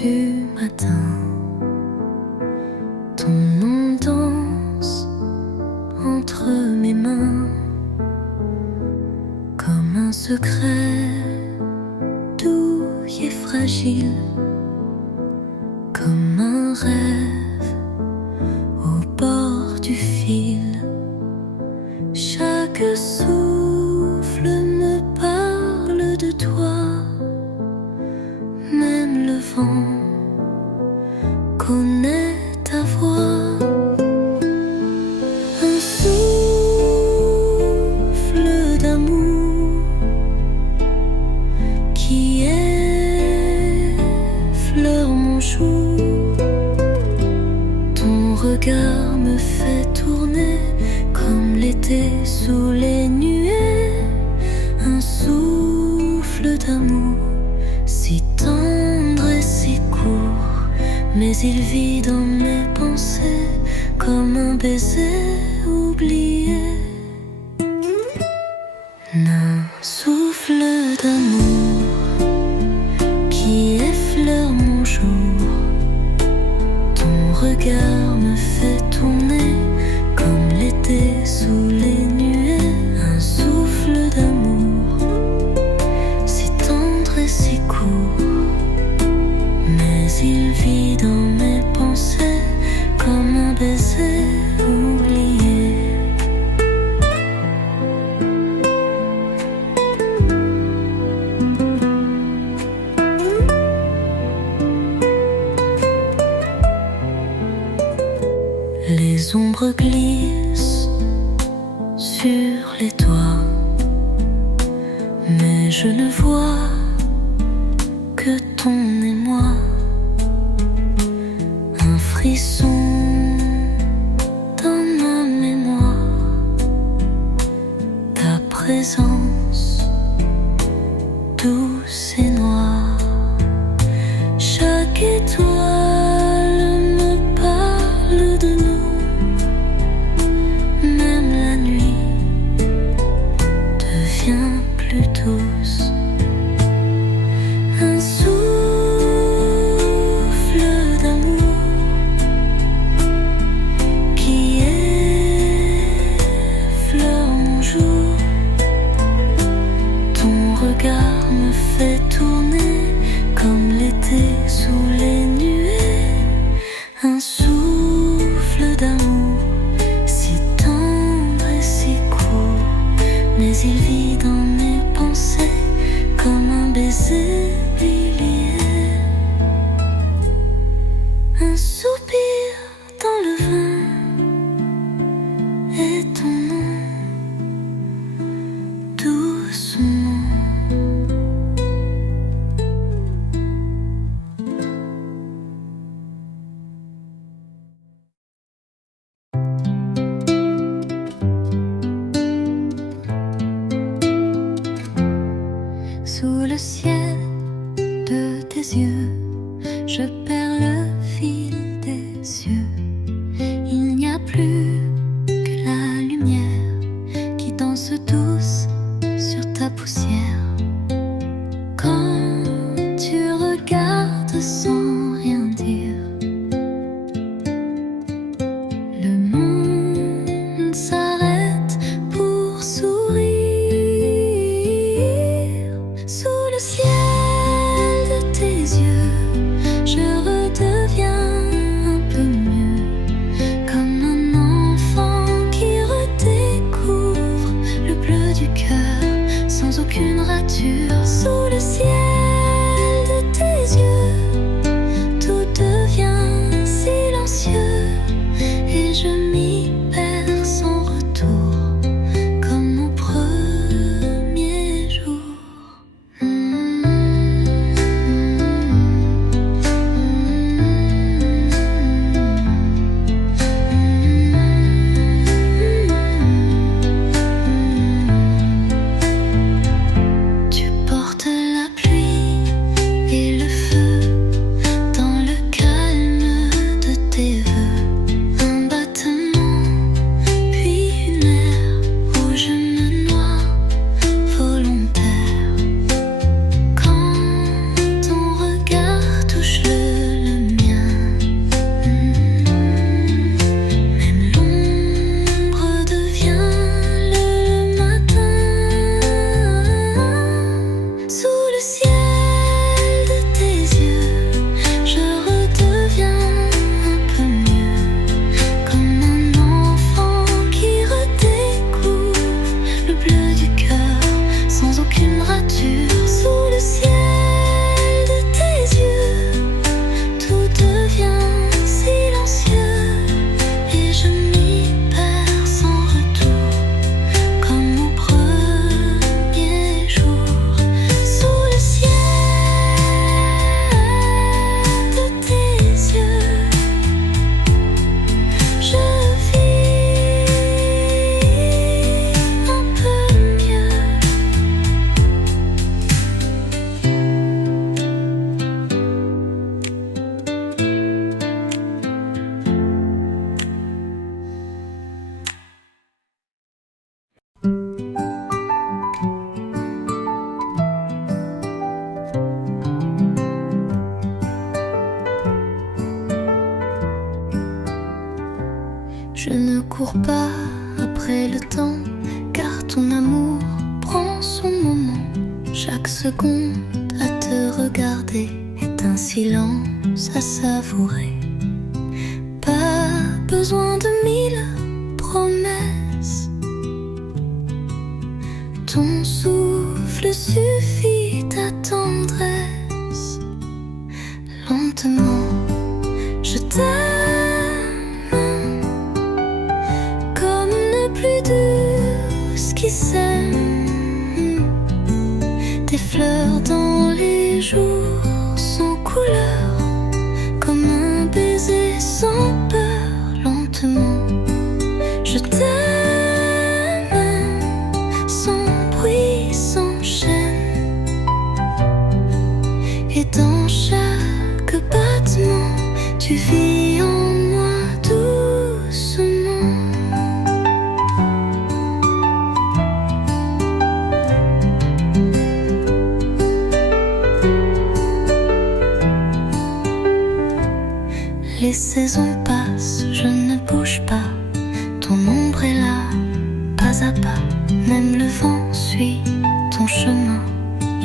du matin. Ton nom danse entre mes mains comme un secret doux et fragile, comme un rêve au bord du fil. Chaque souffle me parle de toi, même le vent connaît ta voix. Un souffle d'amour qui effleure mon jour. Ton regard me fait tourner comme l'été sous les nuées. Un souffle d'amour si tendre et si court, mais il vit dans mes pensées comme un baiser oublié. Un souffle d'amour qui effleure mon jour. Ton regard me fait tourner comme l'été sous les nuées. Un souffle d'amour si tendre et si court, mais il vit dans mes pensées comme un baiser oublié. Les ombres glissent sur les toits, mais je ne vois que ton émoi. Un frisson dans ma mémoire, ta présence douce et noire. Chaque étoile me parle de nous, même la nuit devient plus douce. Un souffle d'amour qui effleure mon jour. Ton regard me fait tourner comme l'été sous les nuées. Un souffle d'amour si tendre et si court, mais il vit dans mes pensées comme un baiser oublié. Un soupir dans le vin et ton nom doucement. Sous le ciel de tes yeux, je perds le fil des cieux. Il n'y a plus que la lumière qui danse douce sur ta poussière. Quand tu regardes sans rien dire, le monde s'arrête pour sourire. Sous le ciel de tes yeux, je redeviens un peu mieux, comme un enfant qui redécouvre le bleu du cœur sans aucune rature. Sous le ciel de tes yeux, Je ne cours pas après le temps, car ton amour prend son moment. Chaque seconde à te regarder est un silence à savourer. Pas besoin de mille promesses, ton souffle suffit à tendresse. Lentement, je t'aime comme une pluie douce qui sème des fleurs dans les jours sans couleur, comme un baiser sans peur. Lentement, je t'aime sans bruit, sans chaîne, et dans chaque battement tu vis en moi doucement. Les saisons passent, je ne bouge pas. Ton ombre est là, pas à pas. Même le vent suit ton chemin.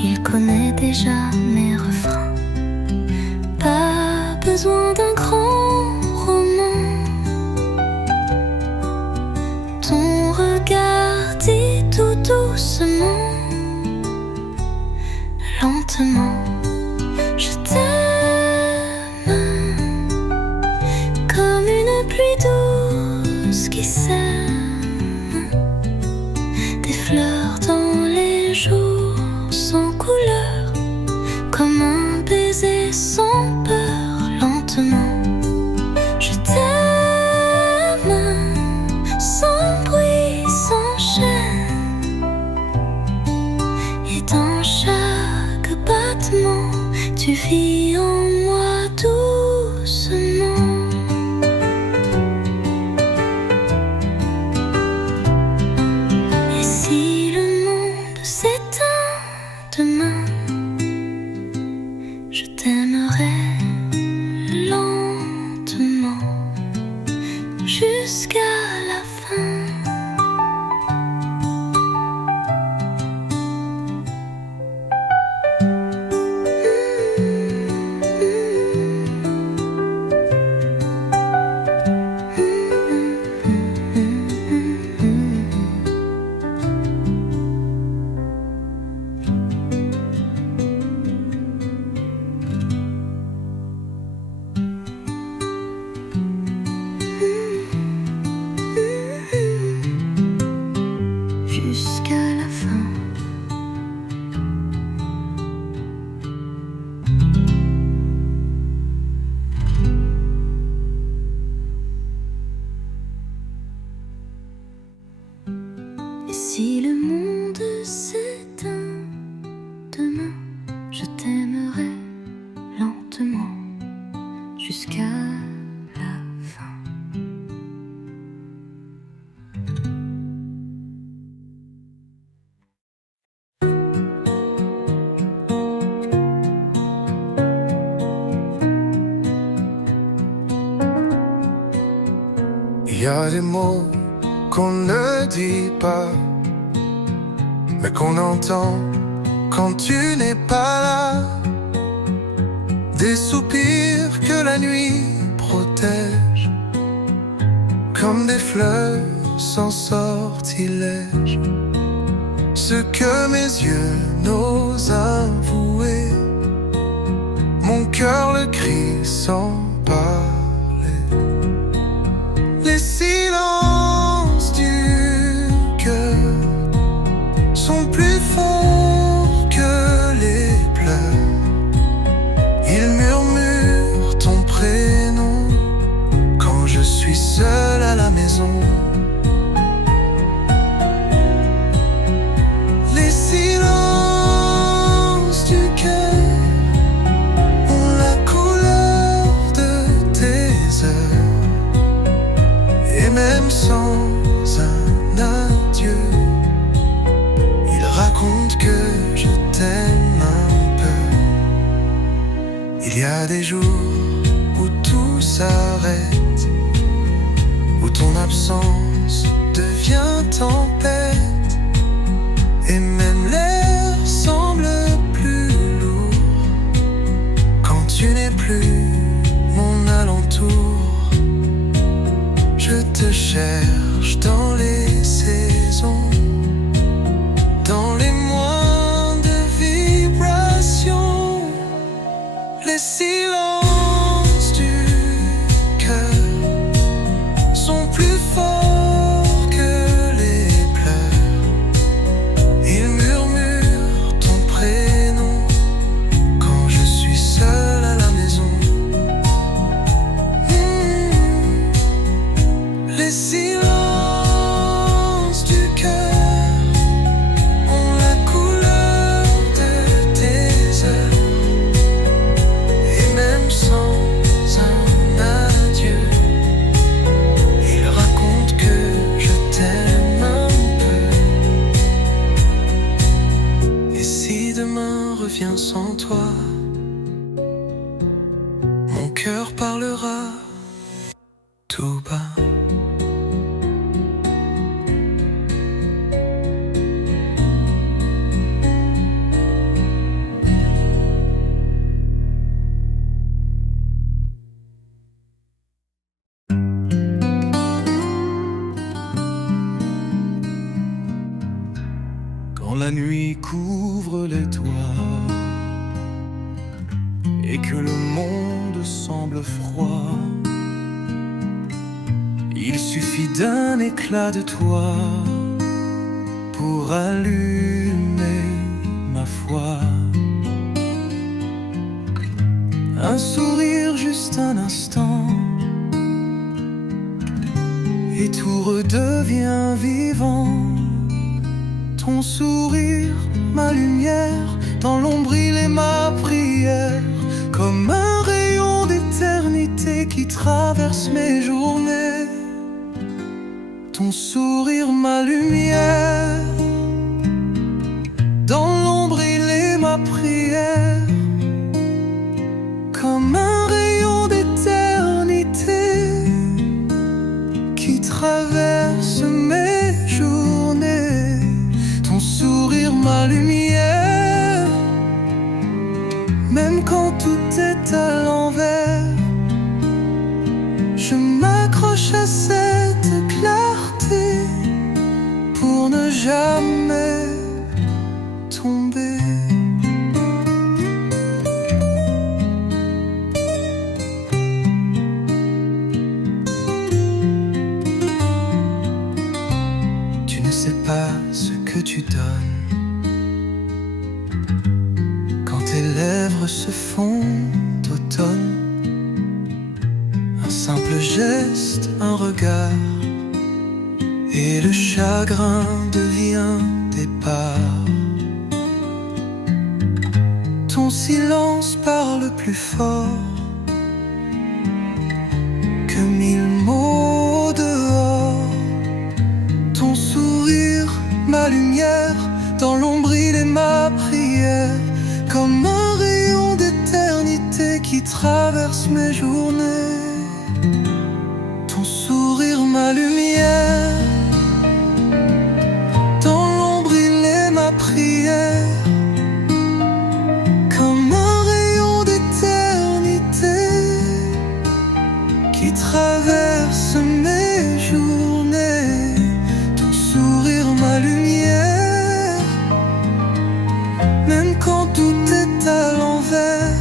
Il connaît déjà mes refrains. Pas besoin d'un grand roman. Ton regard dit tout doucement. Lentement, je t'aime comme une pluie douce qui sème des fleurs dans les jours sans couleur, comme un baiser sans peur. Lentement, je t'aime sans bruit, sans chaîne, et dans chaque battement tu vis en moi doucement. Et si le monde s'éteint demain, je t'aimerai lentement jusqu'à la fin. Jusqu'à la fin. Et si le monde s'éteint demain, je t'aimerai lentement jusqu'à la fin. Il y a des mots qu'on ne dit pas, mais qu'on entend quand tu n'es pas là. Des soupirs que la nuit protège, comme des fleurs sans sortilège. Ce que mes yeux n'osent avouer, mon cœur le crie sans parler. Les silences du cœur sont plus forts que les pleurs. Ils murmurent ton prénom quand je suis seul à la maison. Les silences du cœur ont la couleur de tes heures. Et même sans un adieu, ils racontent que je t'aime un peu. Il y a des jours où tout s'arrête, où ton absence devient tempête, et même l'air semble plus lourd quand tu n'es plus mon alentour. Je te cherche dans les saisons, dans les moindres vibrations, les silences du cœur sont plus forts que les pleurs. Ils murmurent ton prénom quand je suis seul à la maison. Les silences du cœur ont la couleur de tes heures, et même sans un adieu, ils racontent que je t'aime un peu. Et si demain revient sans toi, mon cœur parlera tout bas. Quand la nuit couvre les toits et que le monde semble froid, il suffit d'un éclat de toi pour allumer ma foi. Un sourire juste un instant, et tout redevient vivant. Ton sourire, ma lumière, dans l'ombril et ma prière, comme un rayon d'éternité qui traverse mes journées. Ton sourire, ma lumière, dans l'ombril et ma prière, comme un rayon d'éternité qui traverse mes journées. Ton sourire, ma lumière, même quand tout est à l'envers, je m'accroche à cette clarté pour ne jamais tomber. Tu ne sais pas ce que tu donnes quand tes lèvres se font d'automne. Un simple geste, un regard, et le chagrin devient départ. Ton silence parle plus fort que 1000 mots dehors. Ton sourire, ma lumière, dans l'ombril et ma prière, comme un rayon d'éternité qui traverse mes journées. Ton sourire, ma lumière, dans l'ombril et ma prière, comme un rayon d'éternité qui traverse mes journées. Ton sourire, ma lumière, même quand tout est à l'envers,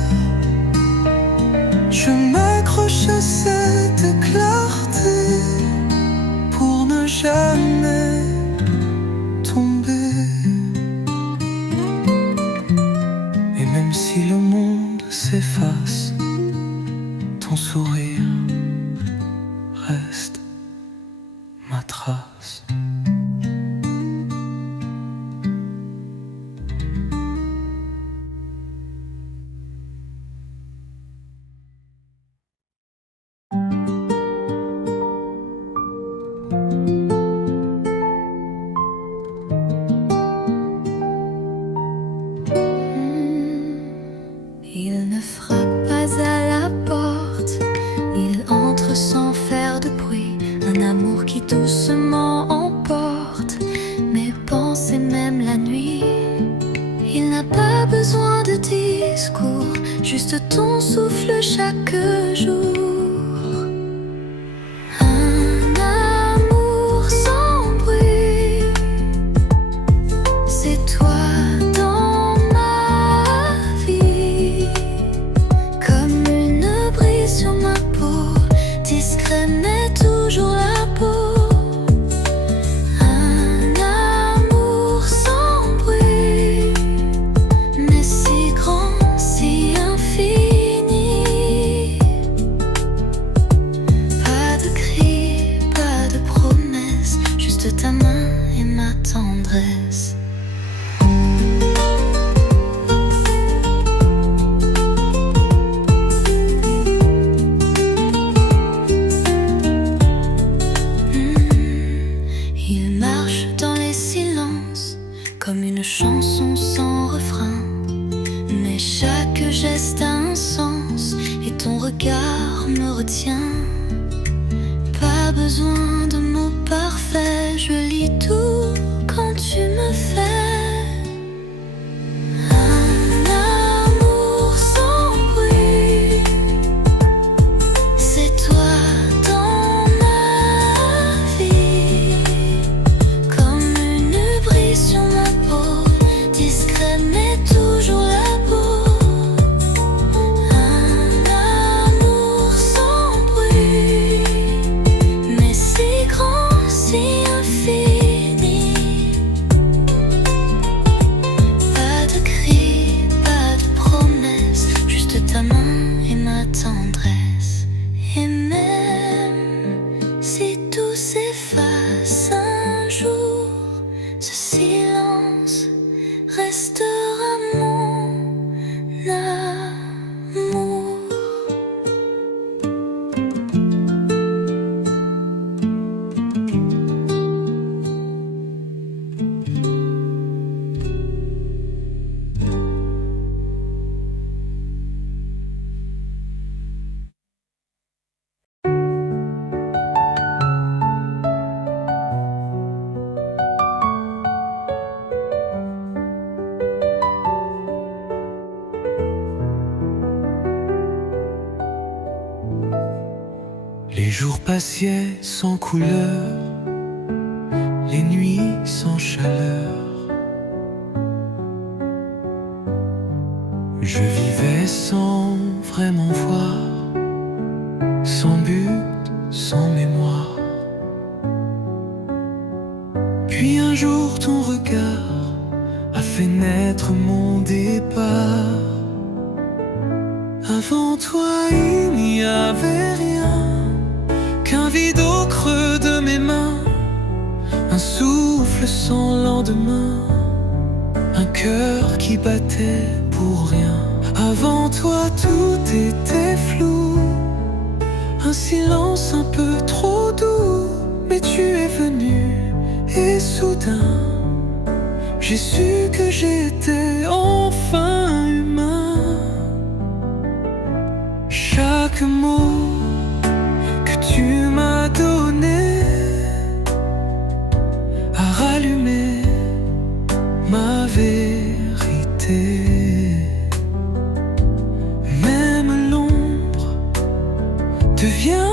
je m'accroche à cette clarté pour ne jamais tomber. Et même si le monde s'efface, ton sourire reste ma trace. Il ne frappe pas à la porte ton souffle chaque jour. Un amour sans bruit, c'est toi dans ma vie. Comme une brise sur ma peau, discret mais toujours la peau. Un amour sans bruit, mais si grand, si infini. Pas de cris, pas de promesses, juste ta main et ma tendresse. Il marche dans les silences, comme une chanson sans refrain. Mais chaque geste a un sens, et ton regard me retient. Pas besoin de mots parfaits, je lis tout quand tu me fais. Un amour sans bruit, c'est toi dans ma vie. Comme une brise sur ma peau, discret mais toujours la peau. Un amour sans bruit, mais si grand, si infini. Pas de cris, pas de promesses, juste ta main et ma tendresse. Et même si tout s'efface un jour, ce silence restera mon amour. Les jours passaient sans couleur, les nuits sans chaleur. Je vivais sans vraiment voir, sans but, sans mémoire. Puis un jour ton regard a fait naître mon départ. Avant toi il n'y avait rien qu'un vide au creux de mes mains, un souffle sans lendemain, un cœur qui battait pour rien. Avant toi tout était flou, un silence un peu trop doux. Mais tu es venu et soudain j'ai su que j'étais enfin humain. Chaque mot que tu m'as donné a rallumé ma vérité. Même l'ombre devient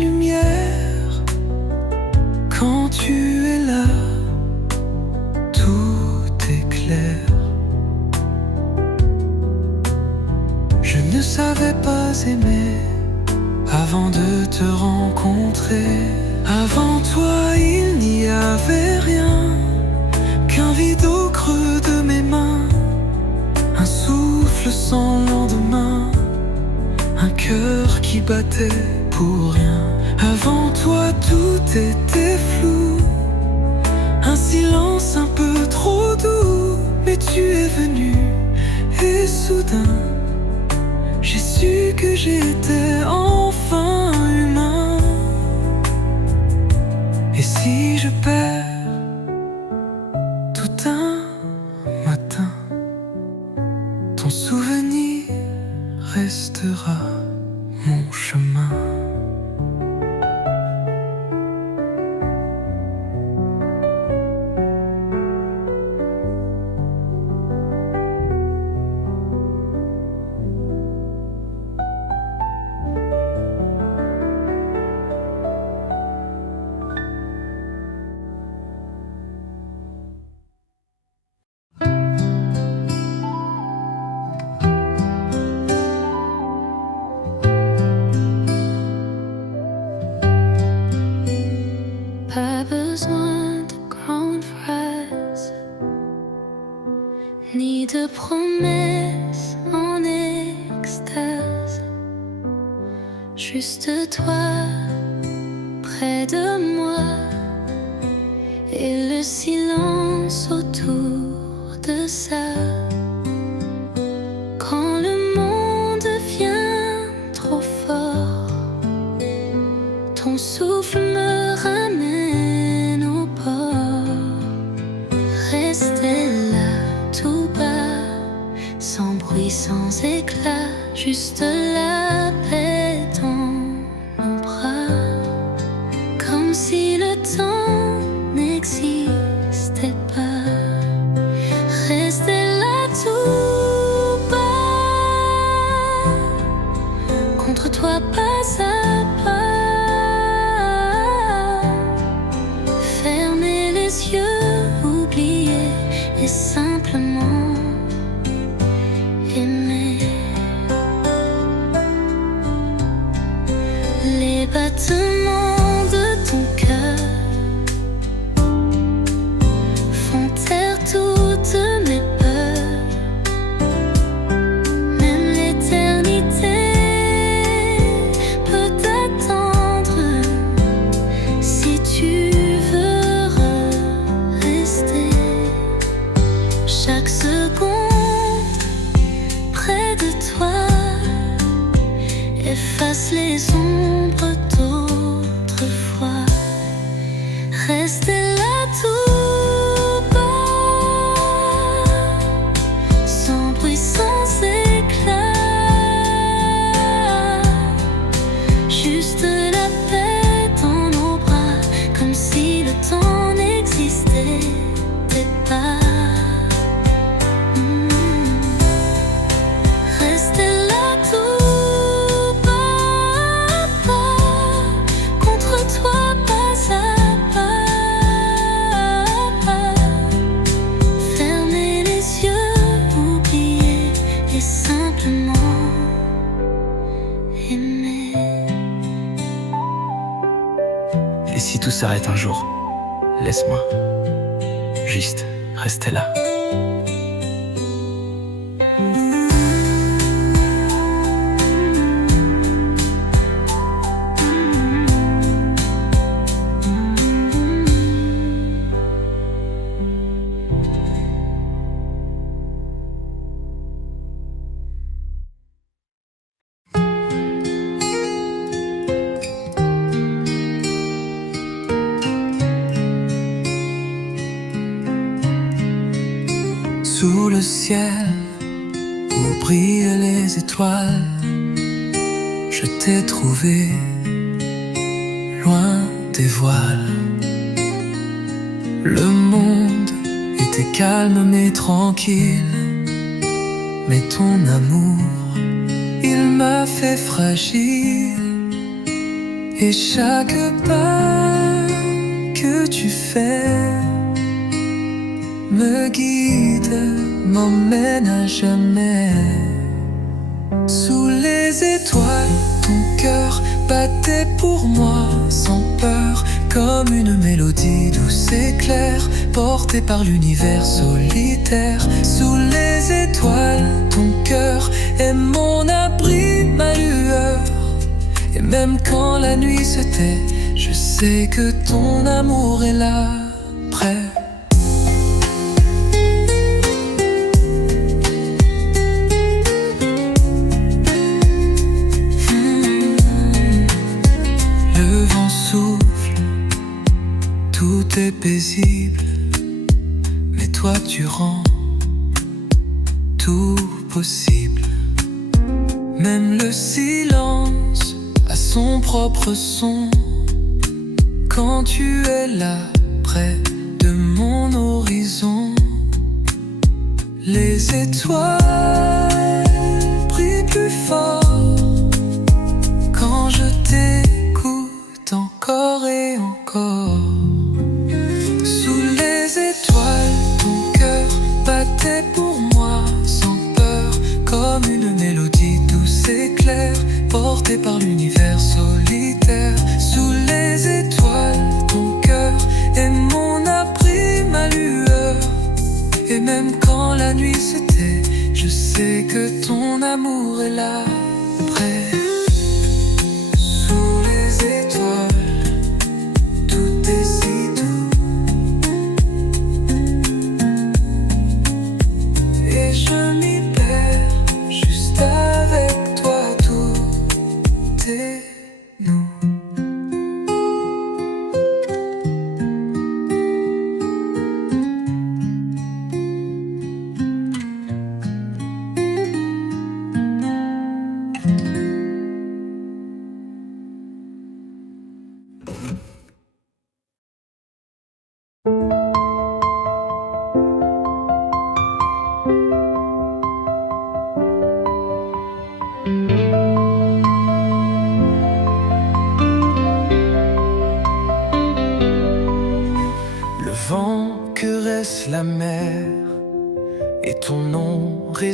lumière quand tu es là, tout est clair. Je ne savais pas aimer avant de te rencontrer. Avant toi il n'y avait rien qu'un vide au creux de mes mains, un souffle sans lendemain, un cœur qui battait pour rien. Avant toi tout était flou, un silence un peu trop doux. Mais tu es venu et soudain j'ai su que j'étais enfin humain. Et si je perds tout un matin, ton souvenir restera mon chemin. juste toi près de moi et le silence autour de ça. Quand le monde devient trop fort, ton souffle me ramène au port. Rester là tout bas, sans bruit, sans éclat, juste la paix dans nos bras. Comme si le temps n'existait pas. Rester là tout bas, contre toi pas à pas. Fermer les yeux, oublier et simplement aimer. Les battements de ton cœur font taire toutes mes peurs. Même l'éternité peut t'attendre si tu veux rester. Chaque seconde près de toi efface les ombres d'autrefois. Rester là tout bas, sans bruit, sans éclat, juste la paix dans nos bras, comme si le temps n'existait pas. Rester là tout bas, contre toi pas à pas. Fermer les yeux, oublier et simplement aimer. Et si tout s'arrête un jour, laisse-moi juste rester là. Sous le ciel où brillent les étoiles, je t'ai trouvé loin des voiles. Le monde était calme mais tranquille, mais ton amour, il m'a fait fragile. Et chaque pas que tu fais me guide, m'emmène à jamais. Sous les étoiles, ton cœur battait pour moi sans peur, comme une mélodie douce et claire, portée par l'univers solitaire. Sous les étoiles, ton cœur est mon abri, ma lueur. Et même quand la nuit se tait, je sais que ton amour est là, prêt. Tout est paisible, mais toi tu rends tout possible. Même le silence a son propre son. Quand tu es là, près de mon horizon, les étoiles brillent plus fort quand je t'écoute encore et encore. Pour moi sans peur, comme une mélodie douce et claire, portée par l'univers solitaire. Sous les étoiles, ton cœur est mon abri, ma lueur. Et même quand la nuit se tait, je sais que ton amour est là, prêt.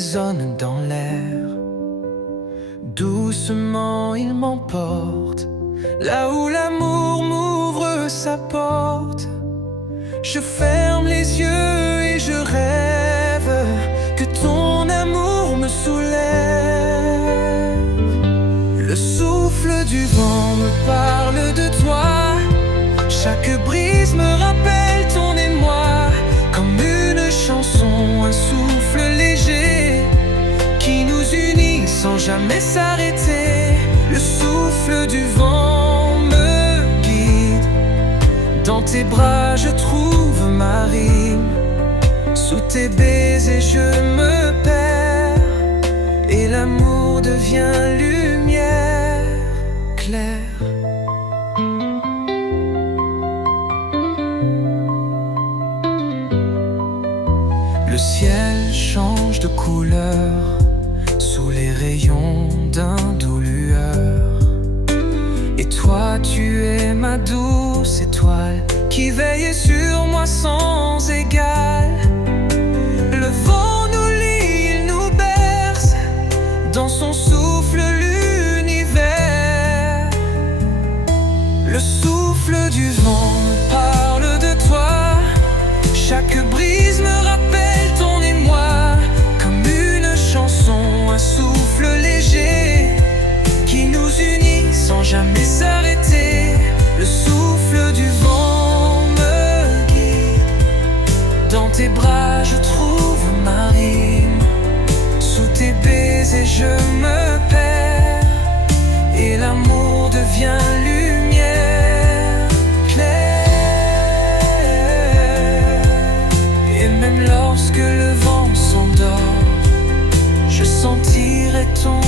résonne dans l'air. Doucement il m'emporte, là où l'amour m'ouvre sa porte. Je ferme les yeux et je rêve que ton amour me soulève. Le souffle du vent me parle de toi, chaque brise me rappelle ton émoi. Comme une chanson, un souffle léger qui nous unit sans jamais s'arrêter. Le souffle du vent me guide, dans tes bras je trouve ma rime. Sous tes baisers je me perds, et l'amour devient lumière claire. Le ciel change de couleur sous les rayons d'un doux lueur. Et toi tu es ma douce étoile qui veille sur moi sans égal. Le vent nous lie, il nous berce, dans son souffle l'univers. Le souffle du vent me parle de toi, chaque brise me rappelle ton émoi. Comme une chanson, un souffle léger qui nous unit sans jamais s'arrêter. Le souffle du vent me guide, dans tes bras je trouve ma rime. Sous tes baisers je me perds, et l'amour devient lumière claire. Et même lorsque le vent s'endort, je sentirai ton